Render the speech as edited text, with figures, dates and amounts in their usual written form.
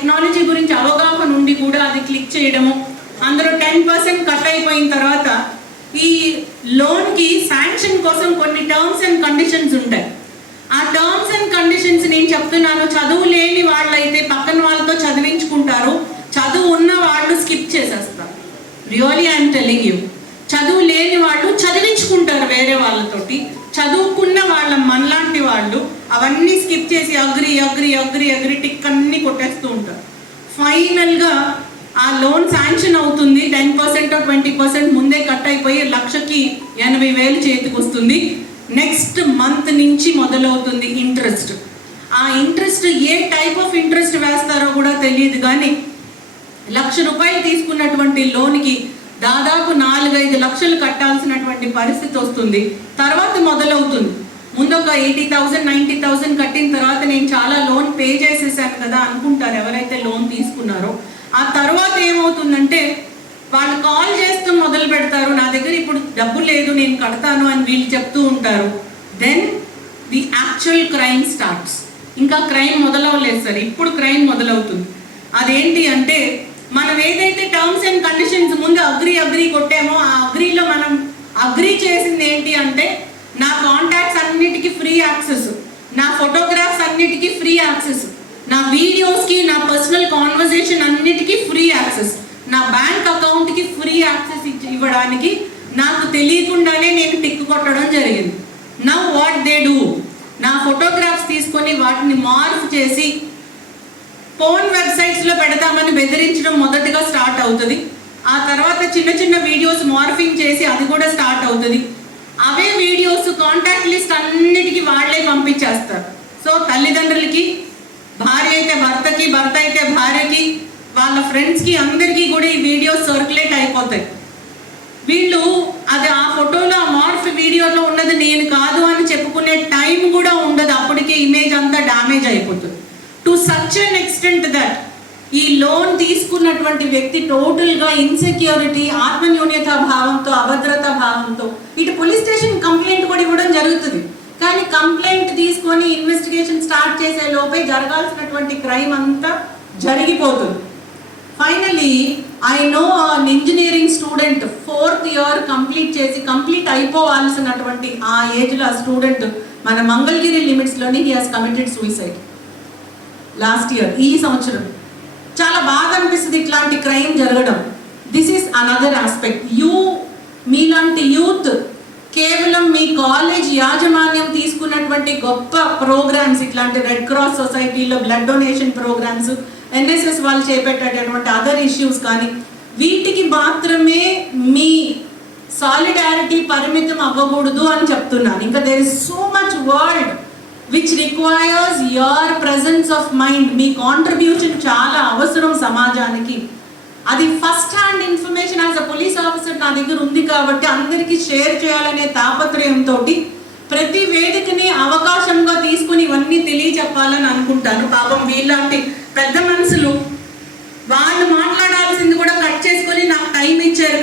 Technology గురించి అవగాహన ఉండి కూడా అది క్లిక్ చేయడము, అందులో 10% కట్ అయిపోయిన తర్వాత ఈ లోన్కి శాంక్షన్ కోసం కొన్ని టర్మ్స్ అండ్ కండిషన్స్ ఉంటాయి. ఆ టర్మ్స్ అండ్ కండిషన్స్ నేను చెప్తున్నాను, చదువు లేని వాళ్ళైతే పక్కన వాళ్ళతో చదివించుకుంటారు, చదువు ఉన్న వాళ్ళు స్కిప్ చేసేస్తారు. రియల్లీ ఐఎమ్ టెల్లింగ్ యూ, చదువు లేని వాళ్ళు చదివించుకుంటారు వేరే వాళ్ళతోటి, చదువుకున్న వాళ్ళ మనలాంటి వాళ్ళు అవన్నీ స్కిప్ చేసి agri agri agri agri tick అన్ని కొట్టేస్తూ ఉంటారు. ఫైనల్గా ఆ లోన్ శాంక్షన్ అవుతుంది, 10% 20% ముందే కట్ అయిపోయి 1,80,000 చేతికి వస్తుంది. నెక్స్ట్ మంత్ నుంచి మొదలవుతుంది ఇంట్రెస్ట్. ఆ interest A type of interest వేస్తారో కూడా తెలియదు, కానీ ₹1,00,000 తీసుకున్నటువంటి లోన్కి దాదాపు 4-5 లక్షలు కట్టాల్సినటువంటి పరిస్థితి వస్తుంది. తర్వాత మొదలవుతుంది. ముందు ఒక 80,000 90,000 కట్టిన తర్వాత నేను చాలా లోన్ పే చేసేసాను కదా అనుకుంటారు ఎవరైతే లోన్ తీసుకున్నారో. ఆ తర్వాత ఏమవుతుందంటే వాళ్ళు కాల్ చేస్తూ మొదలు పెడతారు, నా దగ్గర ఇప్పుడు డబ్బు లేదు నేను కడతాను అని వీళ్ళు చెప్తూ ఉంటారు. Then the actual crime starts. ఇంకా క్రైమ్ మొదలవలేదు సార్, ఇప్పుడు క్రైమ్ మొదలవుతుంది. అదేంటి అంటే మనం ఏదైతే టర్మ్స్ అండ్ కండిషన్స్ ముందు అగ్రి అగ్రి కొట్టామో ఆ అగ్రీలో మనం అగ్రి చేసింది ఏంటి అంటే నా కాంటాక్ట్స్ అన్నిటికీ ఫ్రీ యాక్సెస్, నా ఫోటోగ్రాఫ్స్ అన్నిటికీ ఫ్రీ యాక్సెస్, నా వీడియోస్కి నా పర్సనల్ కాన్వర్జేషన్ అన్నిటికీ ఫ్రీ యాక్సెస్, నా బ్యాంక్ అకౌంట్కి ఫ్రీ యాక్సెస్ ఇవ్వడానికి నాకు తెలియకుండానే నేను టిక్ కొట్టడం జరిగింది. నౌ వాట్ దే డూ, నా ఫోటోగ్రాఫ్స్ తీసుకొని వాటిని మార్ఫ్ చేసి ఫోన్ వెబ్సైట్స్లో పెడతామని బెదిరించడం మొదటగా స్టార్ట్ అవుతుంది. ఆ తర్వాత చిన్న చిన్న వీడియోస్ మార్ఫింగ్ చేసి అది కూడా స్టార్ట్ అవుతుంది. అవే వీడియోస్ కాంటాక్ట్ లిస్ట్ అన్నిటికీ వాళ్ళే పంపించేస్తారు. సో తల్లిదండ్రులకి, భార్య అయితే భర్తకి, భర్త అయితే భార్యకి, వాళ్ళ ఫ్రెండ్స్కి అందరికీ కూడా ఈ వీడియోస్ సర్క్యులేట్ అయిపోతాయి. వీళ్ళు అది ఆ ఫోటోలో ఆ మార్ఫ్ వీడియోలో ఉన్నది నేను కాదు అని చెప్పుకునే టైం కూడా ఉండదు, అప్పటికే ఇమేజ్ అంతా డ్యామేజ్ అయిపోతుంది. To such an extent that ఈ లోన్ తీసుకున్నటువంటి వ్యక్తి టోటల్గా ఇన్సెక్యూరిటీ, ఆత్మన్యూన్యత భావంతో, అభద్రతా భావంతో ఇటు పోలీస్ స్టేషన్ కంప్లైంట్ కూడా ఇవ్వడం జరుగుతుంది. కానీ కంప్లైంట్ తీసుకొని ఇన్వెస్టిగేషన్ స్టార్ట్ చేసే లోపే జరగాల్సినటువంటి క్రైమ్ అంతా జరిగిపోతుంది. Finally I know an engineering student 4th year complete అయిపోవాల్సినటువంటి ఆ ఏజ్లో ఆ స్టూడెంట్ మన మంగళగిరి లిమిట్స్లోని he has committed suicide last year, ఈ సంవత్సరం. చాలా బాధ అనిపిస్తుంది ఇట్లాంటి క్రైమ్ జరగడం. This is another aspect. మీలాంటి యూత్ కేవలం మీ కాలేజ్ యాజమాన్యం తీసుకున్నటువంటి గొప్ప ప్రోగ్రామ్స్, ఇట్లాంటి రెడ్ క్రాస్ సొసైటీలో బ్లడ్ డొనేషన్ ప్రోగ్రామ్స్, ఎన్ఎస్ఎస్ వాళ్ళు చేపట్టేటటువంటి అదర్ ఇష్యూస్ కానీ వీటికి మాత్రమే మీ సాలిడారిటీ పరిమితం అవ్వకూడదు అని చెప్తున్నాను. ఇంకా there is so much world which requires your presence of mind. మీ కాంట్రిబ్యూషన్ చాలా అవసరం సమాజానికి. అది first hand information as a police officer నా దగ్గర ఉంది కాబట్టి అందరికీ షేర్ చేయాలనే తాపత్రయంతో ప్రతి వేదికని అవకాశంగా తీసుకుని ఇవన్నీ తెలియచెప్పాలని అనుకుంటాను. పాపం వీళ్ళంటి పెద్ద మనుషులు వాళ్ళు మాట్లాడాల్సింది కూడా కట్ చేసుకొని నాకు టైం ఇచ్చారు.